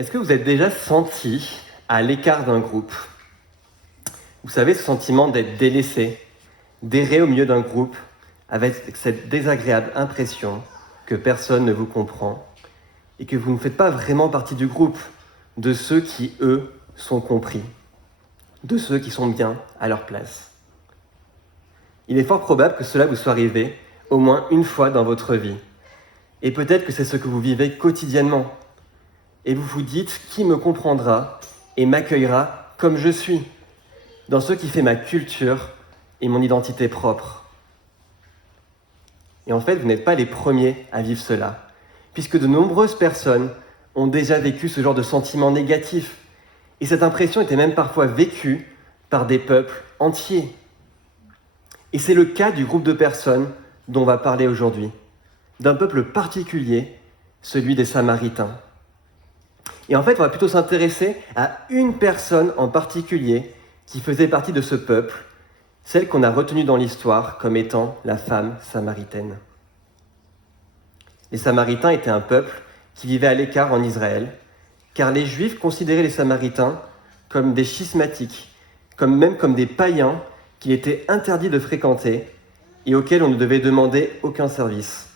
Est-ce que vous êtes déjà senti à l'écart d'un groupe ? Vous savez, ce sentiment d'être délaissé, d'errer au milieu d'un groupe, avec cette désagréable impression que personne ne vous comprend et que vous ne faites pas vraiment partie du groupe, de ceux qui, eux, sont compris, de ceux qui sont bien à leur place. Il est fort probable que cela vous soit arrivé au moins une fois dans votre vie. Et peut-être que c'est ce que vous vivez quotidiennement. Et vous vous dites, qui me comprendra et m'accueillera comme je suis, dans ce qui fait ma culture et mon identité propre. Et en fait, vous n'êtes pas les premiers à vivre cela, puisque de nombreuses personnes ont déjà vécu ce genre de sentiment négatif. Et cette impression était même parfois vécue par des peuples entiers. Et c'est le cas du groupe de personnes dont on va parler aujourd'hui, d'un peuple particulier, celui des Samaritains. Et en fait, on va plutôt s'intéresser à une personne en particulier qui faisait partie de ce peuple, celle qu'on a retenue dans l'histoire comme étant la femme samaritaine. Les Samaritains étaient un peuple qui vivait à l'écart en Israël, car les Juifs considéraient les Samaritains comme des schismatiques, même comme des païens qu'il était interdit de fréquenter et auxquels on ne devait demander aucun service.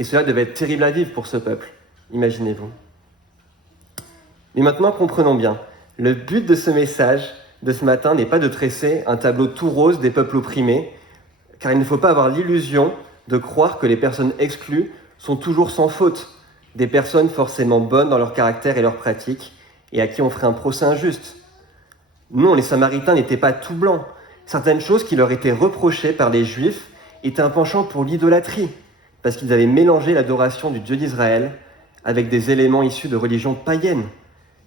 Et cela devait être terrible à vivre pour ce peuple, imaginez-vous. Mais maintenant, comprenons bien, le but de ce message de ce matin n'est pas de tresser un tableau tout rose des peuples opprimés, car il ne faut pas avoir l'illusion de croire que les personnes exclues sont toujours sans faute, des personnes forcément bonnes dans leur caractère et leurs pratiques, et à qui on ferait un procès injuste. Non, les Samaritains n'étaient pas tout blancs. Certaines choses qui leur étaient reprochées par les Juifs étaient un penchant pour l'idolâtrie, parce qu'ils avaient mélangé l'adoration du Dieu d'Israël avec des éléments issus de religions païennes,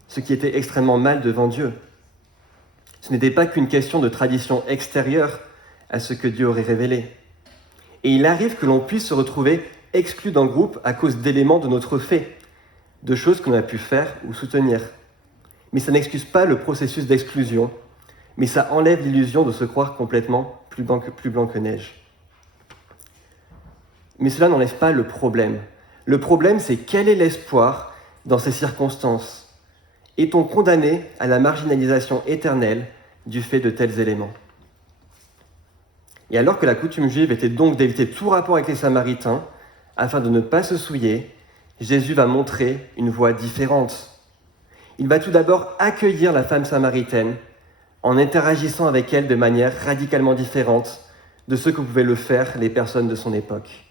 ce qui était extrêmement mal devant Dieu. Ce n'était pas qu'une question de tradition extérieure à ce que Dieu aurait révélé. Et il arrive que l'on puisse se retrouver exclu d'un groupe à cause d'éléments de notre fait, de choses qu'on a pu faire ou soutenir. Mais ça n'excuse pas le processus d'exclusion, mais ça enlève l'illusion de se croire complètement plus blanc que neige. Mais cela n'enlève pas le problème. Le problème, c'est quel est l'espoir dans ces circonstances ? Est-on condamné à la marginalisation éternelle du fait de tels éléments ? Et alors que la coutume juive était donc d'éviter tout rapport avec les Samaritains, afin de ne pas se souiller, Jésus va montrer une voie différente. Il va tout d'abord accueillir la femme samaritaine en interagissant avec elle de manière radicalement différente de ce que pouvaient le faire les personnes de son époque.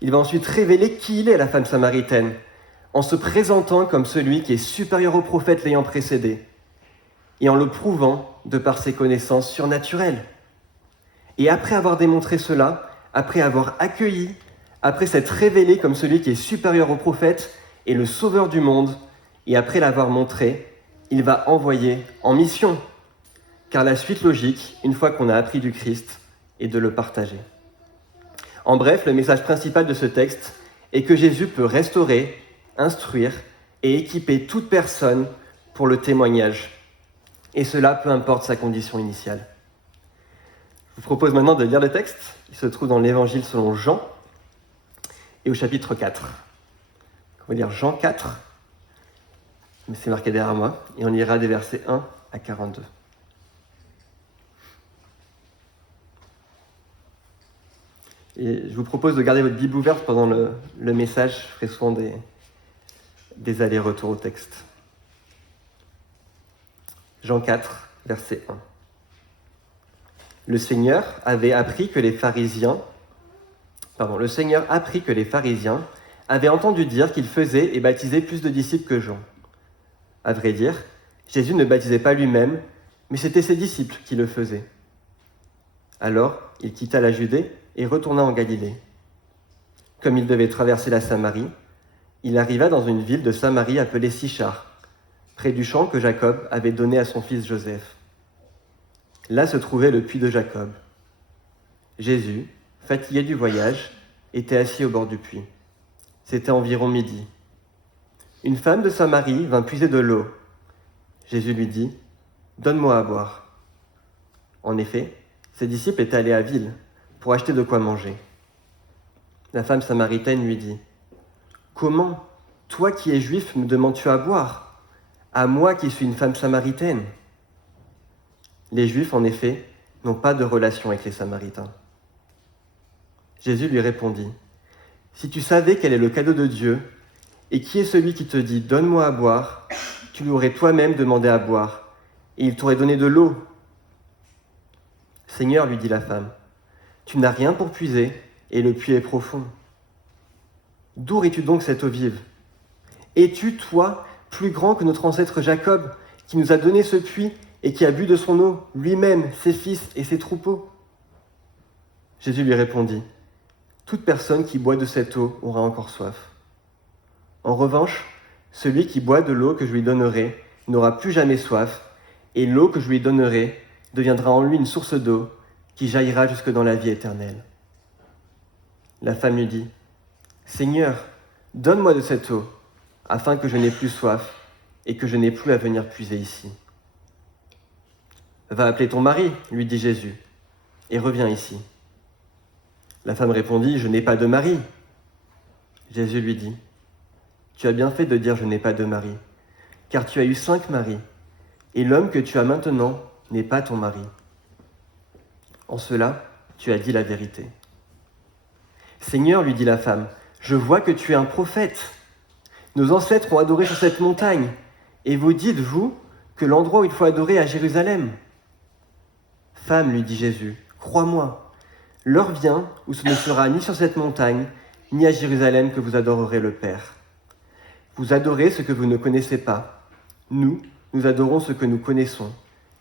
Il va ensuite révéler qui il est, la femme samaritaine, en se présentant comme celui qui est supérieur au prophète l'ayant précédé, et en le prouvant de par ses connaissances surnaturelles. Et après avoir démontré cela, après avoir accueilli, après s'être révélé comme celui qui est supérieur au prophète et le sauveur du monde, et après l'avoir montré, il va envoyer en mission. Car la suite logique, une fois qu'on a appris du Christ, est de le partager. En bref, le message principal de ce texte est que Jésus peut restaurer, instruire et équiper toute personne pour le témoignage. Et cela, peu importe sa condition initiale. Je vous propose maintenant de lire le texte. Il se trouve dans l'Évangile selon Jean et au chapitre 4. On va lire Jean 4, mais c'est marqué derrière moi, et on lira des versets 1 à 42. Et je vous propose de garder votre Bible ouverte pendant le message. Je ferai souvent des allers-retours au texte. Jean 4, verset 1. Le Seigneur apprit que les pharisiens avaient entendu dire qu'il faisait et baptisait plus de disciples que Jean. À vrai dire, Jésus ne baptisait pas lui-même, mais c'était ses disciples qui le faisaient. Alors, il quitta la Judée et retourna en Galilée. Comme il devait traverser la Samarie, il arriva dans une ville de Samarie appelée Sychar, près du champ que Jacob avait donné à son fils Joseph. Là se trouvait le puits de Jacob. Jésus, fatigué du voyage, était assis au bord du puits. C'était environ midi. Une femme de Samarie vint puiser de l'eau. Jésus lui dit : « Donne-moi à boire. » En effet, ses disciples étaient allés à la ville pour acheter de quoi manger. La femme samaritaine lui dit : « Comment ? Toi qui es juif, me demandes-tu à boire? À moi qui suis une femme samaritaine? » Les Juifs, en effet, n'ont pas de relation avec les Samaritains. Jésus lui répondit, « Si tu savais quel est le cadeau de Dieu, et qui est celui qui te dit « Donne-moi à boire », tu lui aurais toi-même demandé à boire, et il t'aurait donné de l'eau. » « Seigneur, lui dit la femme, tu n'as rien pour puiser, et le puits est profond. D'où aurais-tu donc cette eau vive? Es-tu, toi, plus grand que notre ancêtre Jacob, qui nous a donné ce puits et qui a bu de son eau, lui-même, ses fils et ses troupeaux? » Jésus lui répondit, « Toute personne qui boit de cette eau aura encore soif. En revanche, celui qui boit de l'eau que je lui donnerai n'aura plus jamais soif, et l'eau que je lui donnerai deviendra en lui une source d'eau qui jaillira jusque dans la vie éternelle. » La femme lui dit, « Seigneur, donne-moi de cette eau, afin que je n'ai plus soif et que je n'ai plus à venir puiser ici. » « Va appeler ton mari, lui dit Jésus, et reviens ici. » La femme répondit, « Je n'ai pas de mari. » Jésus lui dit, « Tu as bien fait de dire « je n'ai pas de mari », car tu as eu 5 maris, et l'homme que tu as maintenant n'est pas ton mari. En cela, tu as dit la vérité. » « Seigneur, lui dit la femme, je vois que tu es un prophète. Nos ancêtres ont adoré sur cette montagne, et vous dites, vous, que l'endroit où il faut adorer est à Jérusalem. Femme, lui dit Jésus, crois-moi, l'heure vient où ce ne sera ni sur cette montagne, ni à Jérusalem que vous adorerez le Père. Vous adorez ce que vous ne connaissez pas. Nous adorons ce que nous connaissons,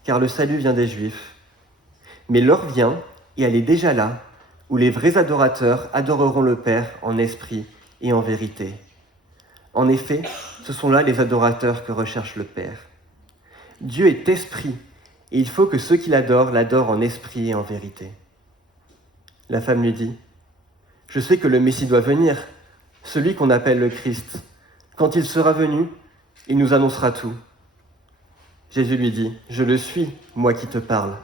car le salut vient des Juifs. Mais l'heure vient, et elle est déjà là, où les vrais adorateurs adoreront le Père en esprit et en vérité. En effet, ce sont là les adorateurs que recherche le Père. Dieu est esprit, et il faut que ceux qui l'adorent en esprit et en vérité. La femme lui dit, « Je sais que le Messie doit venir, celui qu'on appelle le Christ. Quand il sera venu, il nous annoncera tout. » Jésus lui dit, « Je le suis, moi qui te parle. »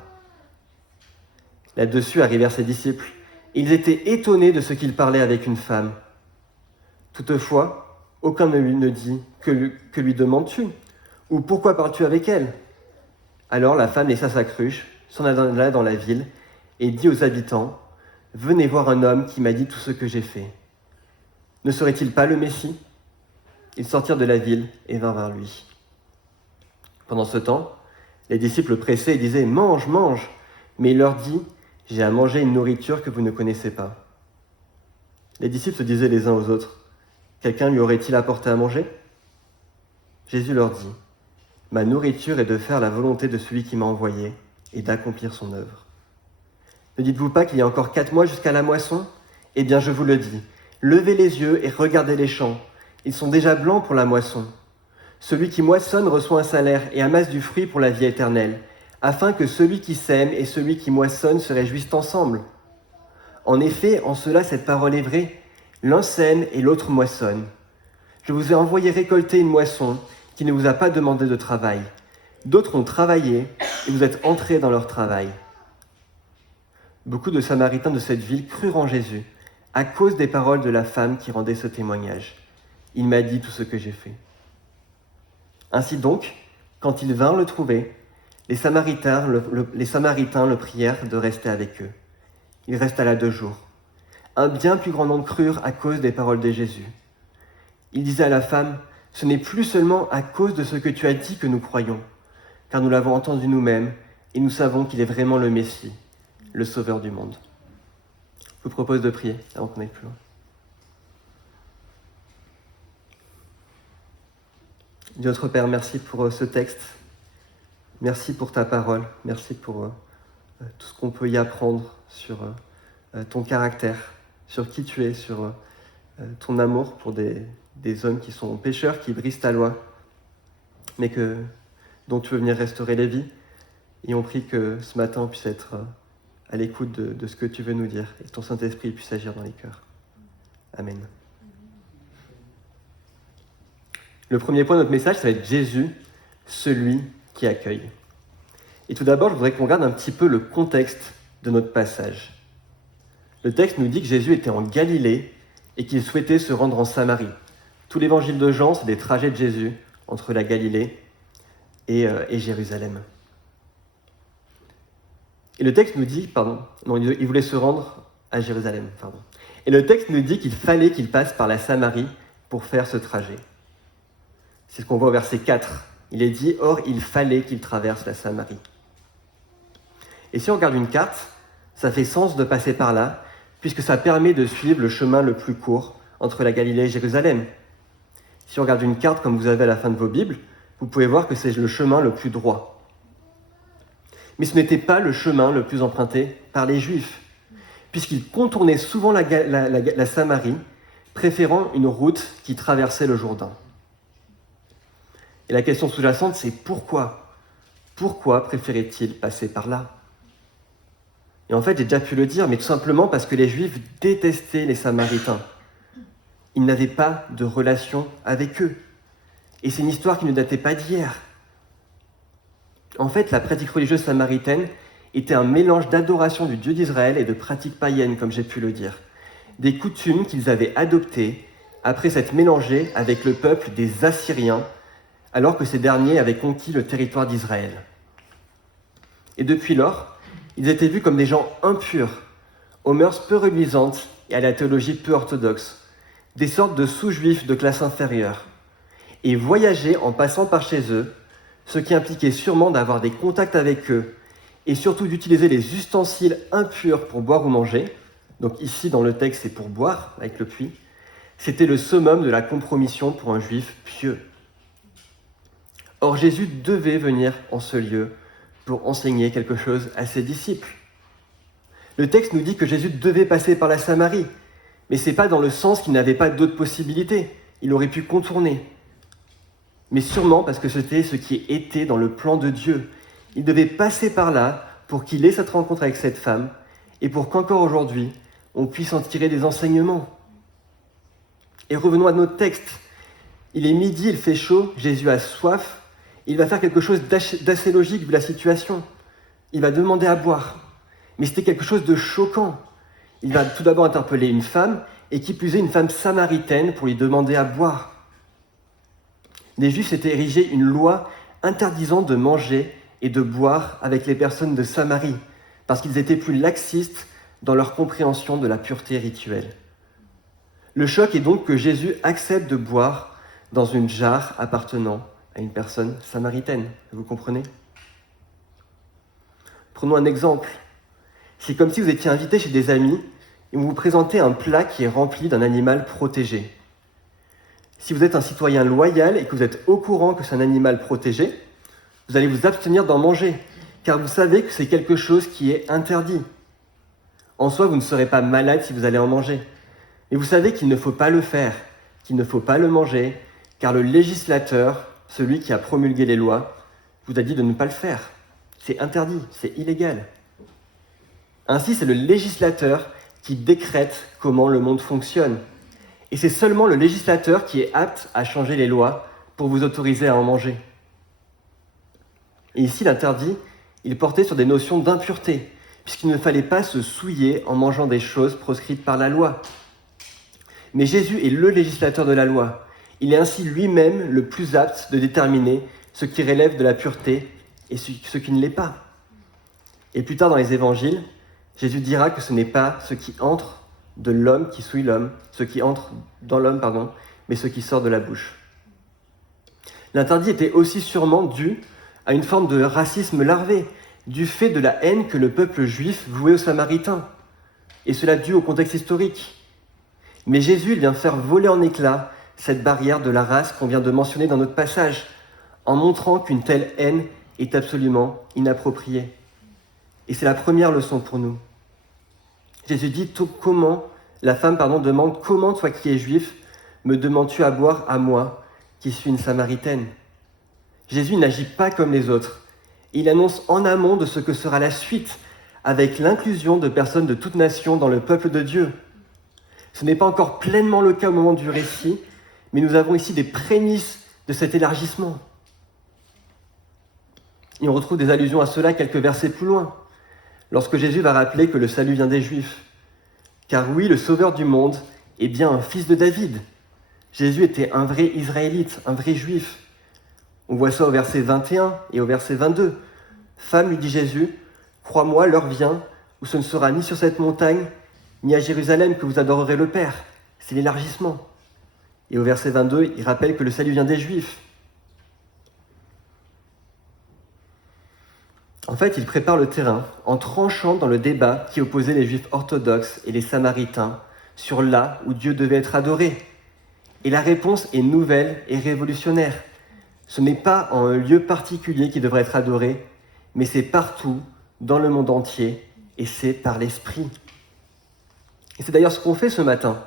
Là-dessus arrivèrent ses disciples. Ils étaient étonnés de ce qu'il parlait avec une femme. Toutefois, aucun ne dit « Que lui demandes-tu » ou « Pourquoi parles-tu avec elle ?» Alors la femme laissa sa cruche, s'en alla dans la ville et dit aux habitants « Venez voir un homme qui m'a dit tout ce que j'ai fait. Ne serait-il pas le Messie ?» Ils sortirent de la ville et vinrent vers lui. Pendant ce temps, les disciples le pressaient et disaient « Mange, mange !» Mais il leur dit « J'ai à manger une nourriture que vous ne connaissez pas. » Les disciples se disaient les uns aux autres, « Quelqu'un lui aurait-il apporté à manger ?» Jésus leur dit, « Ma nourriture est de faire la volonté de celui qui m'a envoyé et d'accomplir son œuvre. Ne dites-vous pas qu'il y a encore 4 mois jusqu'à la moisson? Eh bien, je vous le dis, levez les yeux et regardez les champs. Ils sont déjà blancs pour la moisson. Celui qui moissonne reçoit un salaire et amasse du fruit pour la vie éternelle, afin que celui qui sème et celui qui moissonne se réjouissent ensemble. En effet, en cela, cette parole est vraie. L'un sème et l'autre moissonne. Je vous ai envoyé récolter une moisson qui ne vous a pas demandé de travail. D'autres ont travaillé et vous êtes entrés dans leur travail. » Beaucoup de Samaritains de cette ville crurent en Jésus à cause des paroles de la femme qui rendait ce témoignage. « Il m'a dit tout ce que j'ai fait. » Ainsi donc, quand ils vinrent le trouver, les Samaritains le prièrent de rester avec eux. Il resta là 2 jours. Un bien plus grand nombre crurent à cause des paroles de Jésus. Il disait à la femme, « Ce n'est plus seulement à cause de ce que tu as dit que nous croyons, car nous l'avons entendu nous-mêmes et nous savons qu'il est vraiment le Messie, le Sauveur du monde. » Je vous propose de prier avant qu'on aille plus loin. Dieu notre Père, merci pour ce texte. Merci pour ta parole. Merci pour tout ce qu'on peut y apprendre sur ton caractère, sur qui tu es, sur ton amour pour des hommes qui sont pécheurs, qui brisent ta loi, mais dont tu veux venir restaurer les vies. Et on prie que ce matin, on puisse être à l'écoute de ce que tu veux nous dire et que ton Saint-Esprit puisse agir dans les cœurs. Amen. Le premier point de notre message, ça va être Jésus, celui qui accueille. Et tout d'abord, je voudrais qu'on regarde un petit peu le contexte de notre passage. Le texte nous dit que Jésus était en Galilée et qu'il souhaitait se rendre en Samarie. Tout l'évangile de Jean, c'est des trajets de Jésus entre la Galilée et Jérusalem. Et le texte nous dit, il voulait se rendre à Jérusalem, Et le texte nous dit qu'il fallait qu'il passe par la Samarie pour faire ce trajet. C'est ce qu'on voit au verset 4. Il est dit, or, il fallait qu'il traverse la Samarie. Et si on regarde une carte, ça fait sens de passer par là, puisque ça permet de suivre le chemin le plus court entre la Galilée et Jérusalem. Si on regarde une carte comme vous avez à la fin de vos Bibles, vous pouvez voir que c'est le chemin le plus droit. Mais ce n'était pas le chemin le plus emprunté par les Juifs, puisqu'ils contournaient souvent la Samarie, préférant une route qui traversait le Jourdain. Et la question sous-jacente, c'est pourquoi ? Pourquoi préférait-il passer par là ? Et en fait, j'ai déjà pu le dire, mais tout simplement parce que les Juifs détestaient les Samaritains. Ils n'avaient pas de relation avec eux. Et c'est une histoire qui ne datait pas d'hier. En fait, la pratique religieuse samaritaine était un mélange d'adoration du Dieu d'Israël et de pratiques païennes, comme j'ai pu le dire. Des coutumes qu'ils avaient adoptées après s'être mélangés avec le peuple des Assyriens, alors que ces derniers avaient conquis le territoire d'Israël. Et depuis lors, ils étaient vus comme des gens impurs, aux mœurs peu reluisantes et à la théologie peu orthodoxe, des sortes de sous-juifs de classe inférieure, et voyager en passant par chez eux, ce qui impliquait sûrement d'avoir des contacts avec eux, et surtout d'utiliser les ustensiles impurs pour boire ou manger. Donc ici, dans le texte, c'est pour boire, avec le puits. C'était le summum de la compromission pour un juif pieux. Or, Jésus devait venir en ce lieu pour enseigner quelque chose à ses disciples. Le texte nous dit que Jésus devait passer par la Samarie, mais ce n'est pas dans le sens qu'il n'avait pas d'autres possibilités. Il aurait pu contourner. Mais sûrement parce que c'était ce qui était dans le plan de Dieu. Il devait passer par là pour qu'il ait cette rencontre avec cette femme et pour qu'encore aujourd'hui, on puisse en tirer des enseignements. Et revenons à notre texte. Il est midi, il fait chaud, Jésus a soif. Il va faire quelque chose d'assez logique vu la situation. Il va demander à boire. Mais c'était quelque chose de choquant. Il va tout d'abord interpeller une femme, et qui plus est une femme samaritaine, pour lui demander à boire. Les Juifs s'étaient érigés une loi interdisant de manger et de boire avec les personnes de Samarie, parce qu'ils étaient plus laxistes dans leur compréhension de la pureté rituelle. Le choc est donc que Jésus accepte de boire dans une jarre appartenant à une personne samaritaine. Vous comprenez ? Prenons un exemple. C'est comme si vous étiez invité chez des amis et on vous présentait un plat qui est rempli d'un animal protégé. Si vous êtes un citoyen loyal et que vous êtes au courant que c'est un animal protégé, vous allez vous abstenir d'en manger, car vous savez que c'est quelque chose qui est interdit. En soi, vous ne serez pas malade si vous allez en manger. Mais vous savez qu'il ne faut pas le faire, qu'il ne faut pas le manger, car le législateur, celui qui a promulgué les lois, vous a dit de ne pas le faire. C'est interdit, c'est illégal. Ainsi, c'est le législateur qui décrète comment le monde fonctionne. Et c'est seulement le législateur qui est apte à changer les lois pour vous autoriser à en manger. Et ici, l'interdit, il portait sur des notions d'impureté, puisqu'il ne fallait pas se souiller en mangeant des choses proscrites par la loi. Mais Jésus est le législateur de la loi. Il est ainsi lui-même le plus apte de déterminer ce qui relève de la pureté et ce qui ne l'est pas. Et plus tard dans les évangiles, Jésus dira que ce n'est pas ce qui entre de l'homme qui souille l'homme, ce qui entre dans l'homme, mais ce qui sort de la bouche. L'interdit était aussi sûrement dû à une forme de racisme larvé, du fait de la haine que le peuple juif vouait aux Samaritains, et cela dû au contexte historique. Mais Jésus vient faire voler en éclats cette barrière de la race qu'on vient de mentionner dans notre passage, en montrant qu'une telle haine est absolument inappropriée. Et c'est la première leçon pour nous. Jésus dit la femme demande « Comment, toi qui es juif, me demandes-tu à boire à moi, qui suis une Samaritaine ?» Jésus n'agit pas comme les autres. Il annonce en amont de ce que sera la suite, avec l'inclusion de personnes de toutes nations dans le peuple de Dieu. Ce n'est pas encore pleinement le cas au moment du récit, mais nous avons ici des prémices de cet élargissement. Et on retrouve des allusions à cela quelques versets plus loin, lorsque Jésus va rappeler que le salut vient des Juifs. Car oui, le Sauveur du monde est bien un fils de David. Jésus était un vrai Israélite, un vrai Juif. On voit ça au verset 21 et au verset 22. « Femme, lui dit Jésus, crois-moi, l'heure vient où ce ne sera ni sur cette montagne, ni à Jérusalem que vous adorerez le Père. » C'est l'élargissement. Et au verset 22, il rappelle que le salut vient des Juifs. En fait, il prépare le terrain en tranchant dans le débat qui opposait les Juifs orthodoxes et les Samaritains sur là où Dieu devait être adoré. Et la réponse est nouvelle et révolutionnaire. Ce n'est pas en un lieu particulier qui devrait être adoré, mais c'est partout, dans le monde entier, et c'est par l'Esprit. Et c'est d'ailleurs ce qu'on fait ce matin.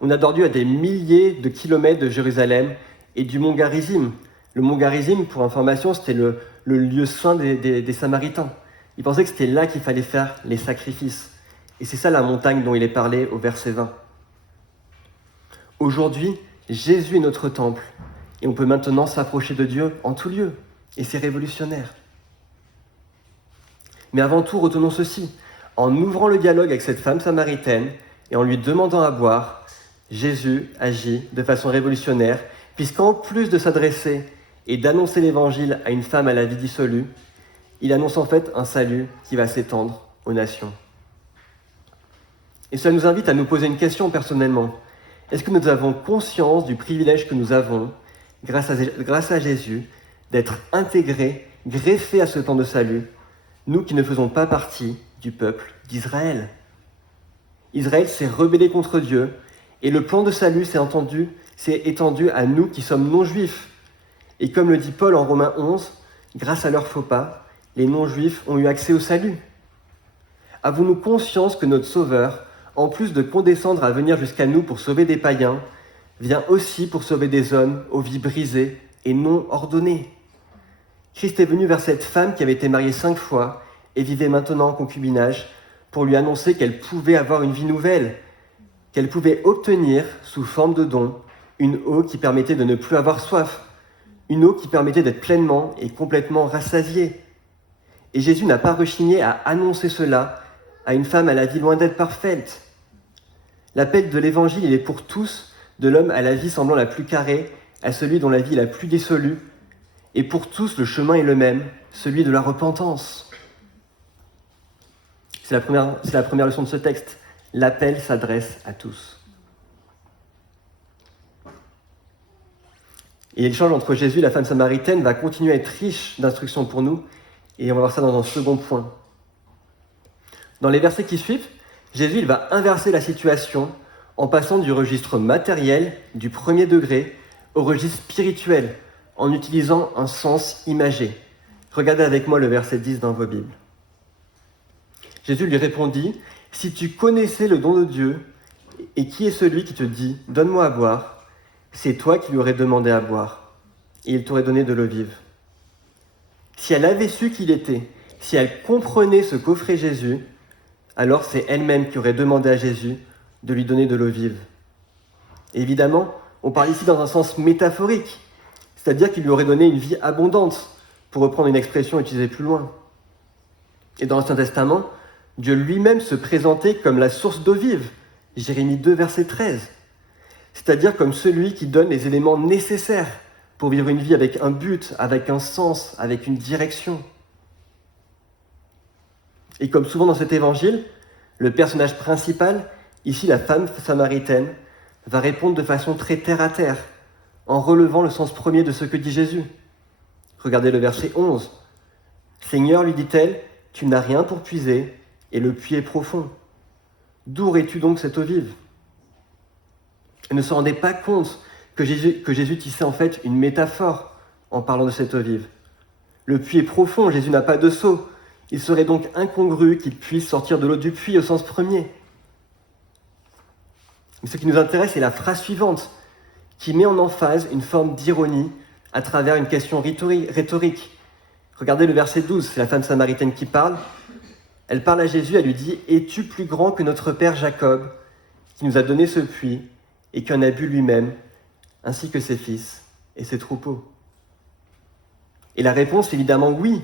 On adore Dieu à des milliers de kilomètres de Jérusalem et du mont Garizim. Le mont Garizim, pour information, c'était le lieu saint des Samaritains. Ils pensaient que c'était là qu'il fallait faire les sacrifices. Et c'est ça la montagne dont il est parlé au verset 20. Aujourd'hui, Jésus est notre temple. Et on peut maintenant s'approcher de Dieu en tout lieu. Et c'est révolutionnaire. Mais avant tout, retenons ceci. En ouvrant le dialogue avec cette femme samaritaine et en lui demandant à boire, Jésus agit de façon révolutionnaire, puisqu'en plus de s'adresser et d'annoncer l'évangile à une femme à la vie dissolue, il annonce en fait un salut qui va s'étendre aux nations. Et cela nous invite à nous poser une question personnellement. Est-ce que nous avons conscience du privilège que nous avons, grâce à Jésus, d'être intégrés, greffés à ce plan de salut, nous qui ne faisons pas partie du peuple d'Israël? Israël s'est rebellé contre Dieu, et le plan de salut s'est étendu à nous qui sommes non-juifs. Et comme le dit Paul en Romains 11, grâce à leurs faux pas, les non-juifs ont eu accès au salut. Avons-nous conscience que notre Sauveur, en plus de condescendre à venir jusqu'à nous pour sauver des païens, vient aussi pour sauver des hommes aux vies brisées et non ordonnées? Christ est venu vers cette femme qui avait été mariée 5 fois et vivait maintenant en concubinage pour lui annoncer qu'elle pouvait avoir une vie nouvelle, qu'elle pouvait obtenir, sous forme de don, une eau qui permettait de ne plus avoir soif, une eau qui permettait d'être pleinement et complètement rassasiée. Et Jésus n'a pas rechigné à annoncer cela à une femme à la vie loin d'être parfaite. L'appel de l'Évangile, il est pour tous, de l'homme à la vie semblant la plus carrée, à celui dont la vie est la plus dissolue. Et pour tous, le chemin est le même, celui de la repentance. C'est la première leçon de ce texte. L'appel s'adresse à tous. Et l'échange entre Jésus et la femme samaritaine va continuer à être riche d'instructions pour nous, et on va voir ça dans un second point. Dans les versets qui suivent, Jésus il va inverser la situation en passant du registre matériel, du premier degré, au registre spirituel, en utilisant un sens imagé. Regardez avec moi le verset 10 dans vos Bibles. Jésus lui répondit, « Si tu connaissais le don de Dieu, et qui est celui qui te dit « Donne-moi à boire », c'est toi qui lui aurais demandé à boire, et il t'aurait donné de l'eau vive. » Si elle avait su qui il était, si elle comprenait ce qu'offrait Jésus, alors c'est elle-même qui aurait demandé à Jésus de lui donner de l'eau vive. Et évidemment, on parle ici dans un sens métaphorique, c'est-à-dire qu'il lui aurait donné une vie abondante, pour reprendre une expression utilisée plus loin. Et dans l'Ancien Testament, Dieu lui-même se présentait comme la source d'eau vive, Jérémie 2, verset 13, c'est-à-dire comme celui qui donne les éléments nécessaires pour vivre une vie avec un but, avec un sens, avec une direction. Et comme souvent dans cet évangile, le personnage principal, ici la femme samaritaine, va répondre de façon très terre-à-terre, en relevant le sens premier de ce que dit Jésus. Regardez le verset 11. « Seigneur, lui dit-elle, tu n'as rien pour puiser, et le puits est profond. D'où aurais-tu donc cette eau vive ?» Elle ne se rendait pas compte que Jésus tissait en fait une métaphore en parlant de cette eau vive. Le puits est profond, Jésus n'a pas de seau. Il serait donc incongru qu'il puisse sortir de l'eau du puits au sens premier. Mais ce qui nous intéresse, c'est la phrase suivante, qui met en emphase une forme d'ironie à travers une question rhétorique. Regardez le verset 12, c'est la femme samaritaine qui parle. Elle parle à Jésus, elle lui dit « Es-tu plus grand que notre père Jacob, qui nous a donné ce puits et qui en a bu lui-même, ainsi que ses fils et ses troupeaux ?» Et la réponse, évidemment, oui.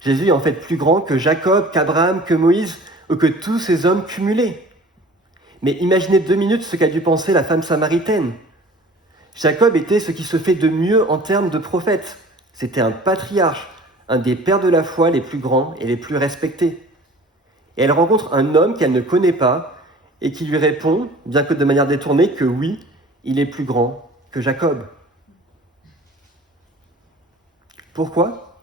Jésus est en fait plus grand que Jacob, qu'Abraham, que Moïse, ou que tous ces hommes cumulés. Mais imaginez 2 minutes ce qu'a dû penser la femme samaritaine. Jacob était ce qui se fait de mieux en termes de prophète. C'était un patriarche, un des pères de la foi les plus grands et les plus respectés. Et elle rencontre un homme qu'elle ne connaît pas et qui lui répond, bien que de manière détournée, que oui, il est plus grand que Jacob. Pourquoi ?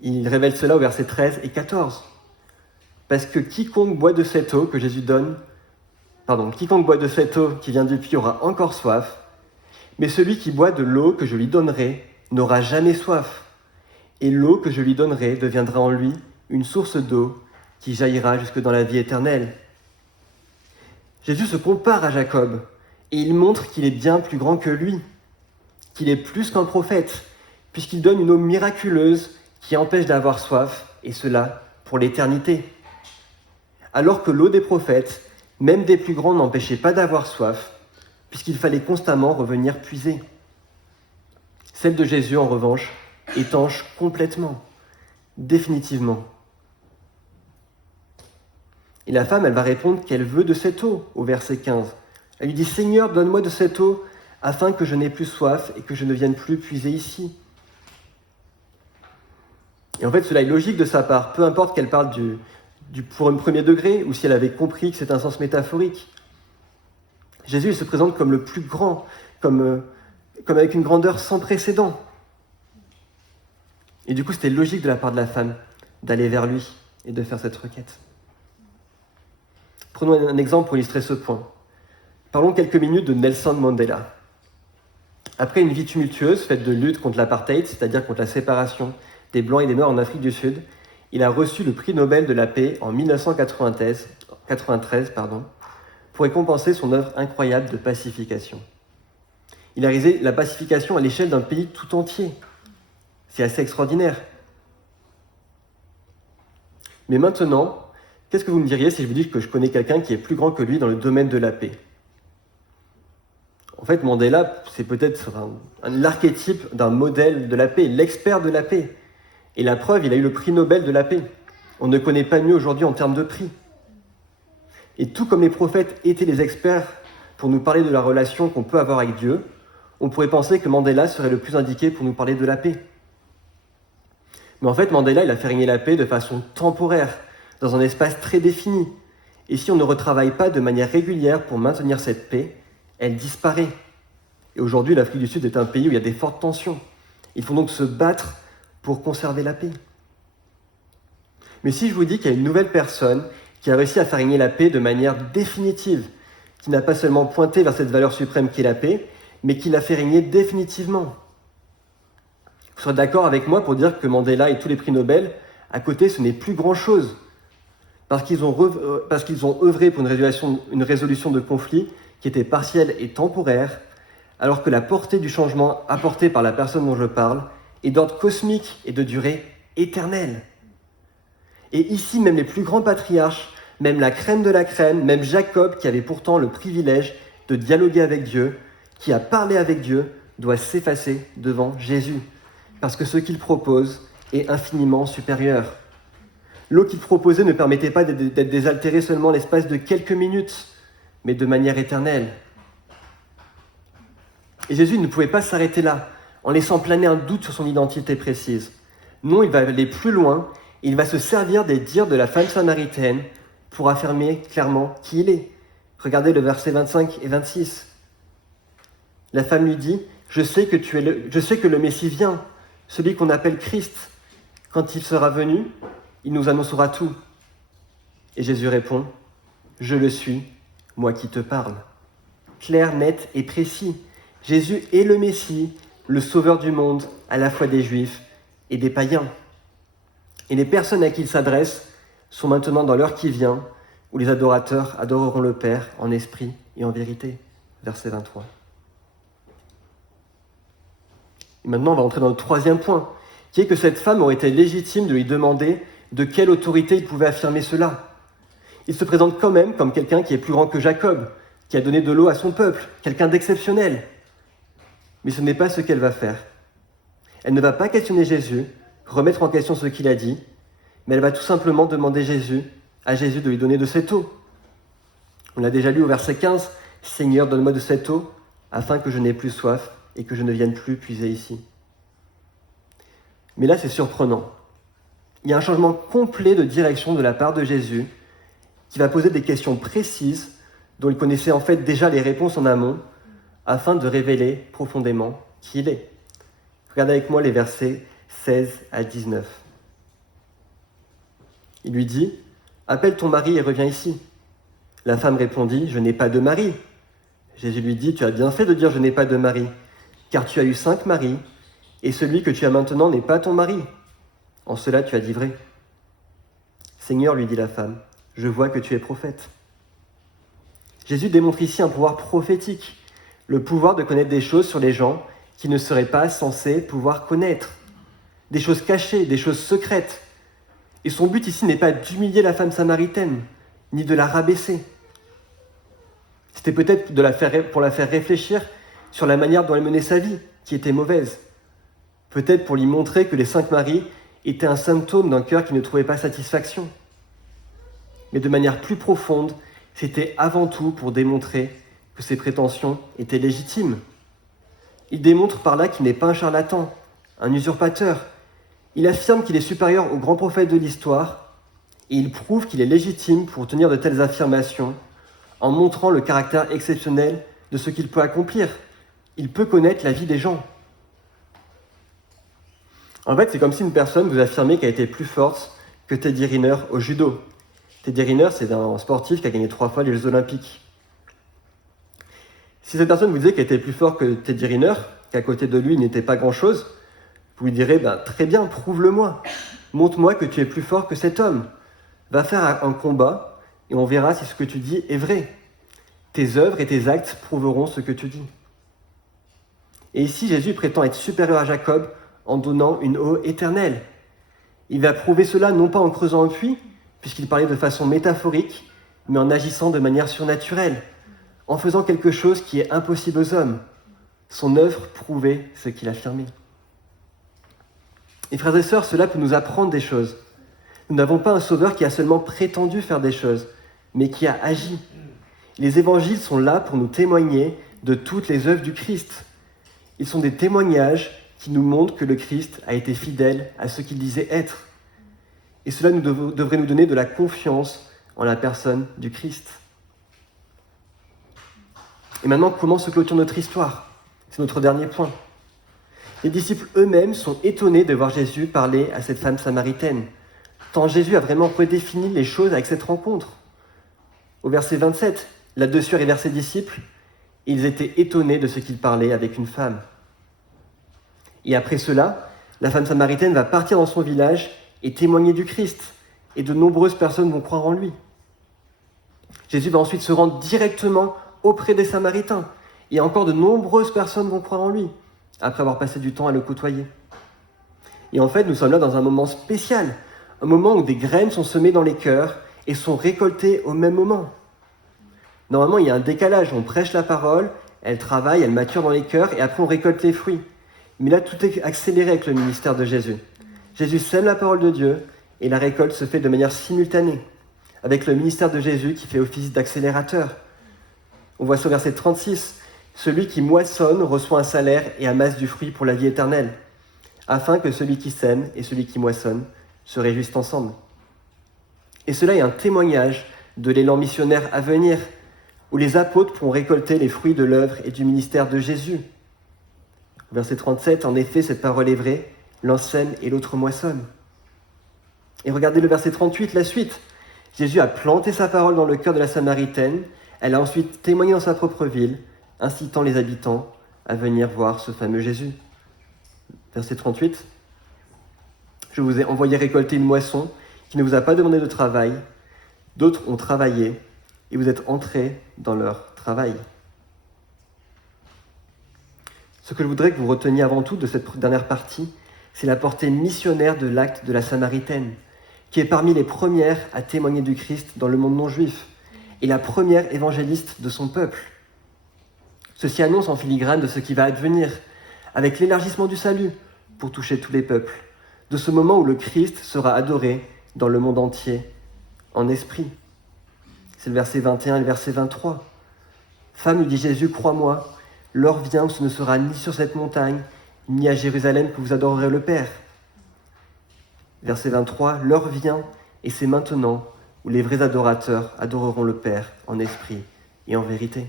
Il révèle cela au verset 13 et 14. Parce que quiconque boit de cette eau que Jésus donne, quiconque boit de cette eau qui vient du puits aura encore soif, mais celui qui boit de l'eau que je lui donnerai n'aura jamais soif. Et l'eau que je lui donnerai deviendra en lui une source d'eau qui jaillira jusque dans la vie éternelle. Jésus se compare à Jacob et il montre qu'il est bien plus grand que lui, qu'il est plus qu'un prophète, puisqu'il donne une eau miraculeuse qui empêche d'avoir soif, et cela pour l'éternité. Alors que l'eau des prophètes, même des plus grands, n'empêchait pas d'avoir soif, puisqu'il fallait constamment revenir puiser. Celle de Jésus, en revanche, étanche complètement, définitivement. Et la femme, elle va répondre qu'elle veut de cette eau, au verset 15. Elle lui dit « Seigneur, donne-moi de cette eau, afin que je n'ai plus soif et que je ne vienne plus puiser ici. » Et en fait, cela est logique de sa part, peu importe qu'elle parle pour un premier degré ou si elle avait compris que c'est un sens métaphorique. Jésus, il se présente comme le plus grand, comme avec une grandeur sans précédent. Et du coup, c'était logique de la part de la femme d'aller vers lui et de faire cette requête. Prenons un exemple pour illustrer ce point. Parlons quelques minutes de Nelson Mandela. Après une vie tumultueuse faite de lutte contre l'apartheid, c'est-à-dire contre la séparation des Blancs et des Noirs en Afrique du Sud, il a reçu le prix Nobel de la paix en 1993 pour récompenser son œuvre incroyable de pacification. Il a réalisé la pacification à l'échelle d'un pays tout entier. C'est assez extraordinaire. Mais maintenant, qu'est-ce que vous me diriez si je vous dis que je connais quelqu'un qui est plus grand que lui dans le domaine de la paix ? En fait, Mandela, c'est peut-être l'archétype d'un modèle de la paix, l'expert de la paix. Et la preuve, il a eu le prix Nobel de la paix. On ne connaît pas mieux aujourd'hui en termes de prix. Et tout comme les prophètes étaient les experts pour nous parler de la relation qu'on peut avoir avec Dieu, on pourrait penser que Mandela serait le plus indiqué pour nous parler de la paix. Mais en fait, Mandela, il a fait régner la paix de façon temporaire, dans un espace très défini. Et si on ne retravaille pas de manière régulière pour maintenir cette paix, elle disparaît. Et aujourd'hui, l'Afrique du Sud est un pays où il y a des fortes tensions. Il faut donc se battre pour conserver la paix. Mais si je vous dis qu'il y a une nouvelle personne qui a réussi à faire régner la paix de manière définitive, qui n'a pas seulement pointé vers cette valeur suprême qu'est la paix, mais qui l'a fait régner définitivement. Vous serez d'accord avec moi pour dire que Mandela et tous les prix Nobel, à côté, ce n'est plus grand-chose. Parce qu'ils ont œuvré pour une résolution de conflit qui était partielle et temporaire, alors que la portée du changement apporté par la personne dont je parle est d'ordre cosmique et de durée éternelle. Et ici, même les plus grands patriarches, même la crème de la crème, même Jacob, qui avait pourtant le privilège de dialoguer avec Dieu, qui a parlé avec Dieu, doit s'effacer devant Jésus, parce que ce qu'il propose est infiniment supérieur. L'eau qu'il proposait ne permettait pas d'être désaltérée seulement l'espace de quelques minutes, mais de manière éternelle. Et Jésus ne pouvait pas s'arrêter là, en laissant planer un doute sur son identité précise. Non, il va aller plus loin, et il va se servir des dires de la femme samaritaine pour affirmer clairement qui il est. Regardez le verset 25 et 26. La femme lui dit « Je sais que le Messie vient, celui qu'on appelle Christ. Quand il sera venu, il nous annoncera tout. » Et Jésus répond « Je le suis, moi qui te parle. » Clair, net et précis. Jésus est le Messie, le Sauveur du monde, à la fois des Juifs et des païens. Et les personnes à qui il s'adresse sont maintenant dans l'heure qui vient, où les adorateurs adoreront le Père en esprit et en vérité. Verset 23. Et maintenant, on va entrer dans le troisième point, qui est que cette femme aurait été légitime de lui demander de quelle autorité il pouvait affirmer cela. Il se présente quand même comme quelqu'un qui est plus grand que Jacob, qui a donné de l'eau à son peuple, quelqu'un d'exceptionnel. Mais ce n'est pas ce qu'elle va faire. Elle ne va pas questionner Jésus, remettre en question ce qu'il a dit, mais elle va tout simplement demander à Jésus de lui donner de cette eau. On l'a déjà lu au verset 15, « Seigneur, donne-moi de cette eau, afin que je n'ai plus soif et que je ne vienne plus puiser ici. » Mais là, c'est surprenant. Il y a un changement complet de direction de la part de Jésus qui va poser des questions précises dont il connaissait en fait déjà les réponses en amont afin de révéler profondément qui il est. Regardez avec moi les versets 16 à 19. Il lui dit « Appelle ton mari et reviens ici. » La femme répondit « Je n'ai pas de mari. » Jésus lui dit « Tu as bien fait de dire « Je n'ai pas de mari », car tu as eu 5 maris, et celui que tu as maintenant n'est pas ton mari. En cela tu as dit vrai. » « Seigneur, lui dit la femme, je vois que tu es prophète. » Jésus démontre ici un pouvoir prophétique, le pouvoir de connaître des choses sur les gens qui ne seraient pas censés pouvoir connaître, des choses cachées, des choses secrètes. Et son but ici n'est pas d'humilier la femme samaritaine, ni de la rabaisser. C'était peut-être pour la faire réfléchir sur la manière dont elle menait sa vie, qui était mauvaise. Peut-être pour lui montrer que les 5 maris étaient un symptôme d'un cœur qui ne trouvait pas satisfaction. Mais de manière plus profonde, c'était avant tout pour démontrer que ses prétentions étaient légitimes. Il démontre par là qu'il n'est pas un charlatan, un usurpateur. Il affirme qu'il est supérieur au grand prophète de l'histoire et il prouve qu'il est légitime pour tenir de telles affirmations en montrant le caractère exceptionnel de ce qu'il peut accomplir. Il peut connaître la vie des gens. En fait, c'est comme si une personne vous affirmait qu'elle était plus forte que Teddy Riner au judo. Teddy Riner, c'est un sportif qui a gagné 3 fois les Jeux Olympiques. Si cette personne vous disait qu'elle était plus fort que Teddy Riner, qu'à côté de lui, il n'était pas grand-chose, vous lui direz « Très bien, prouve-le-moi. Montre-moi que tu es plus fort que cet homme. Va faire un combat et on verra si ce que tu dis est vrai. Tes œuvres et tes actes prouveront ce que tu dis. » Et ici, Jésus prétend être supérieur à Jacob en donnant une eau éternelle. Il va prouver cela non pas en creusant un puits, puisqu'il parlait de façon métaphorique, mais en agissant de manière surnaturelle, en faisant quelque chose qui est impossible aux hommes. Son œuvre prouvait ce qu'il affirmait. Et frères et sœurs, cela peut nous apprendre des choses. Nous n'avons pas un sauveur qui a seulement prétendu faire des choses, mais qui a agi. Les évangiles sont là pour nous témoigner de toutes les œuvres du Christ. Ils sont des témoignages qui nous montrent que le Christ a été fidèle à ce qu'il disait être. Et cela devrait nous donner de la confiance en la personne du Christ. Et maintenant, comment se clôture notre histoire ? C'est notre dernier point. Les disciples eux-mêmes sont étonnés de voir Jésus parler à cette femme samaritaine, tant Jésus a vraiment redéfini les choses avec cette rencontre. Au verset 27, là-dessus arrivèrent ses disciples, et ils étaient étonnés de ce qu'il parlait avec une femme. Et après cela, la femme samaritaine va partir dans son village et témoigner du Christ, et de nombreuses personnes vont croire en lui. Jésus va ensuite se rendre directement auprès des Samaritains, et encore de nombreuses personnes vont croire en lui, après avoir passé du temps à le côtoyer. Et en fait, nous sommes là dans un moment spécial, un moment où des graines sont semées dans les cœurs et sont récoltées au même moment. Normalement, il y a un décalage, on prêche la parole, elle travaille, elle mature dans les cœurs, et après on récolte les fruits. Mais là, tout est accéléré avec le ministère de Jésus. Jésus sème la parole de Dieu, et la récolte se fait de manière simultanée, avec le ministère de Jésus qui fait office d'accélérateur. On voit ça au verset 36, « Celui qui moissonne reçoit un salaire et amasse du fruit pour la vie éternelle, afin que celui qui sème et celui qui moissonne se réjouissent ensemble. » Et cela est un témoignage de l'élan missionnaire à venir, où les apôtres pourront récolter les fruits de l'œuvre et du ministère de Jésus. Verset 37, « En effet, cette parole est vraie, l'un sème et l'autre moissonne. » Et regardez le verset 38, la suite. Jésus a planté sa parole dans le cœur de la Samaritaine, elle a ensuite témoigné dans sa propre ville, incitant les habitants à venir voir ce fameux Jésus. Verset 38, « Je vous ai envoyé récolter une moisson qui ne vous a pas demandé de travail, d'autres ont travaillé, et vous êtes entrés dans leur travail. » Ce que je voudrais que vous reteniez avant tout de cette dernière partie, c'est la portée missionnaire de l'acte de la Samaritaine, qui est parmi les premières à témoigner du Christ dans le monde non juif, et la première évangéliste de son peuple. Ceci annonce en filigrane de ce qui va advenir, avec l'élargissement du salut pour toucher tous les peuples, de ce moment où le Christ sera adoré dans le monde entier, en esprit. C'est le verset 21 et le verset 23. « Femme, lui dit Jésus, crois-moi, L'heure vient où ce ne sera ni sur cette montagne, ni à Jérusalem que vous adorerez le Père. Verset 23, l'heure vient, et c'est maintenant, où les vrais adorateurs adoreront le Père en esprit et en vérité.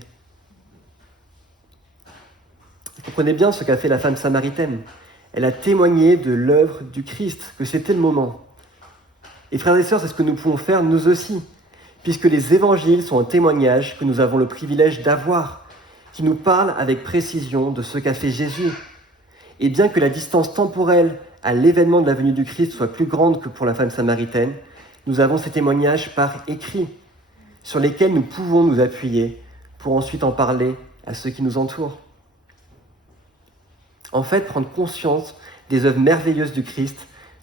Vous comprenez bien ce qu'a fait la femme samaritaine. Elle a témoigné de l'œuvre du Christ, que c'était le moment. Et frères et sœurs, c'est ce que nous pouvons faire nous aussi, puisque les évangiles sont un témoignage que nous avons le privilège d'avoir, qui nous parle avec précision de ce qu'a fait Jésus. Et bien que la distance temporelle à l'événement de la venue du Christ soit plus grande que pour la femme samaritaine, nous avons ces témoignages par écrit, sur lesquels nous pouvons nous appuyer pour ensuite en parler à ceux qui nous entourent. En fait, prendre conscience des œuvres merveilleuses du Christ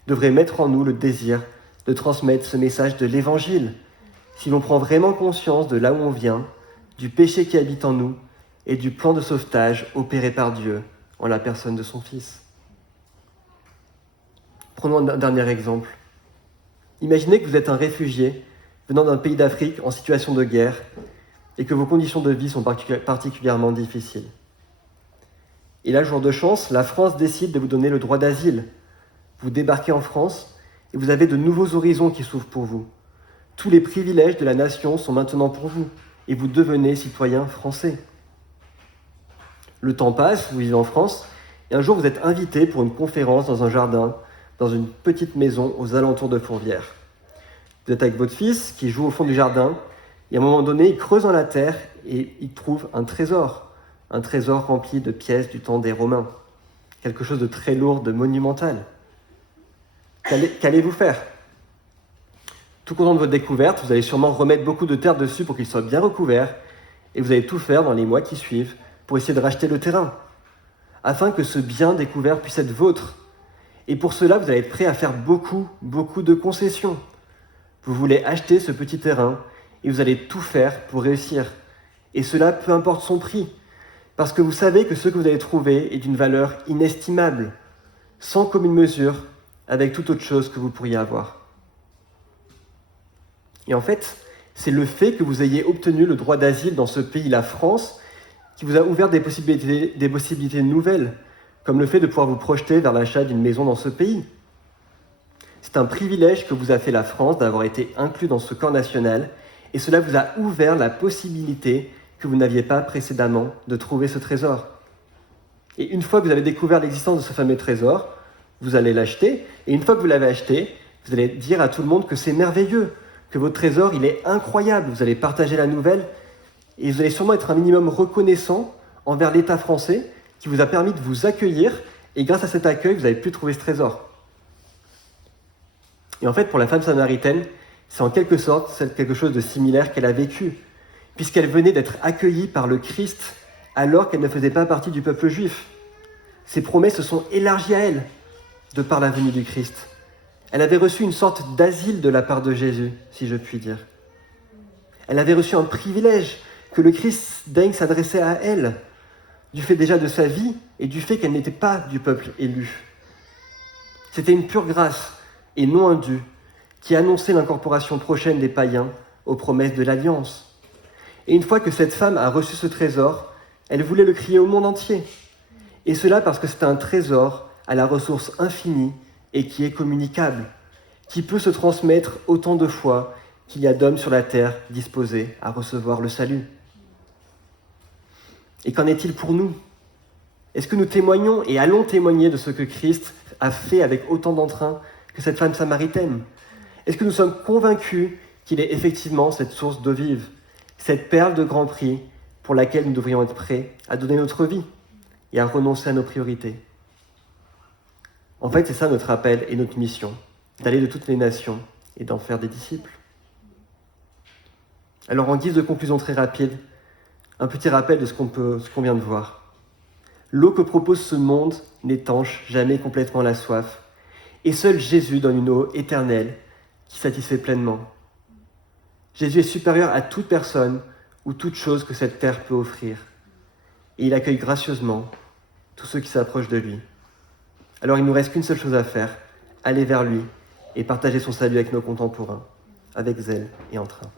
devrait mettre en nous le désir de transmettre ce message de l'Évangile, si l'on prend vraiment conscience de là où on vient, du péché qui habite en nous et du plan de sauvetage opéré par Dieu en la personne de son Fils. Prenons un dernier exemple. Imaginez que vous êtes un réfugié venant d'un pays d'Afrique en situation de guerre et que vos conditions de vie sont particulièrement difficiles. Et là, jour de chance, la France décide de vous donner le droit d'asile. Vous débarquez en France et vous avez de nouveaux horizons qui s'ouvrent pour vous. Tous les privilèges de la nation sont maintenant pour vous et vous devenez citoyen français. Le temps passe, vous vivez en France et un jour vous êtes invité pour une conférence dans un jardin, dans une petite maison aux alentours de Fourvière. Vous êtes avec votre fils qui joue au fond du jardin et à un moment donné, il creuse dans la terre et il trouve un trésor rempli de pièces du temps des Romains. Quelque chose de très lourd, de monumental. Qu'allez-vous faire ? Tout content de votre découverte, vous allez sûrement remettre beaucoup de terre dessus pour qu'il soit bien recouvert et vous allez tout faire dans les mois qui suivent pour essayer de racheter le terrain, afin que ce bien découvert puisse être vôtre. Et pour cela, vous allez être prêt à faire beaucoup de concessions. Vous voulez acheter ce petit terrain et vous allez tout faire pour réussir. Et cela, peu importe son prix, parce que vous savez que ce que vous allez trouver est d'une valeur inestimable, sans commune mesure avec toute autre chose que vous pourriez avoir. Et en fait, c'est le fait que vous ayez obtenu le droit d'asile dans ce pays, la France, qui vous a ouvert des possibilités nouvelles, comme le fait de pouvoir vous projeter vers l'achat d'une maison dans ce pays. C'est un privilège que vous a fait la France d'avoir été inclus dans ce corps national, et cela vous a ouvert la possibilité que vous n'aviez pas précédemment de trouver ce trésor. Et une fois que vous avez découvert l'existence de ce fameux trésor, vous allez l'acheter, et une fois que vous l'avez acheté, vous allez dire à tout le monde que c'est merveilleux, que votre trésor, il est incroyable. Vous allez partager la nouvelle, et vous allez sûrement être un minimum reconnaissant envers l'État français qui vous a permis de vous accueillir, et grâce à cet accueil, vous avez pu trouver ce trésor. Et en fait, pour la femme samaritaine, c'est en quelque sorte quelque chose de similaire qu'elle a vécu, puisqu'elle venait d'être accueillie par le Christ alors qu'elle ne faisait pas partie du peuple juif. Ses promesses se sont élargies à elle de par la venue du Christ. Elle avait reçu une sorte d'asile de la part de Jésus, si je puis dire. Elle avait reçu un privilège que le Christ daigne s'adresser à elle, du fait déjà de sa vie et du fait qu'elle n'était pas du peuple élu. C'était une pure grâce et non un dû qui annonçait l'incorporation prochaine des païens aux promesses de l'Alliance. Et une fois que cette femme a reçu ce trésor, elle voulait le crier au monde entier. Et cela parce que c'est un trésor à la ressource infinie et qui est communicable, qui peut se transmettre autant de fois qu'il y a d'hommes sur la terre disposés à recevoir le salut. Et qu'en est-il pour nous ? Est-ce que nous témoignons et allons témoigner de ce que Christ a fait avec autant d'entrain que cette femme samaritaine ? Est-ce que nous sommes convaincus qu'il est effectivement cette source d'eau vive, cette perle de grand prix pour laquelle nous devrions être prêts à donner notre vie et à renoncer à nos priorités ? En fait, c'est ça notre appel et notre mission, d'aller de toutes les nations et d'en faire des disciples. Alors, en guise de conclusion très rapide, un petit rappel de ce qu'on vient de voir. L'eau que propose ce monde n'étanche jamais complètement la soif, et seul Jésus donne une eau éternelle qui satisfait pleinement. Jésus est supérieur à toute personne ou toute chose que cette terre peut offrir, et il accueille gracieusement tous ceux qui s'approchent de lui. Alors il ne nous reste qu'une seule chose à faire, aller vers lui et partager son salut avec nos contemporains, avec zèle et entrain.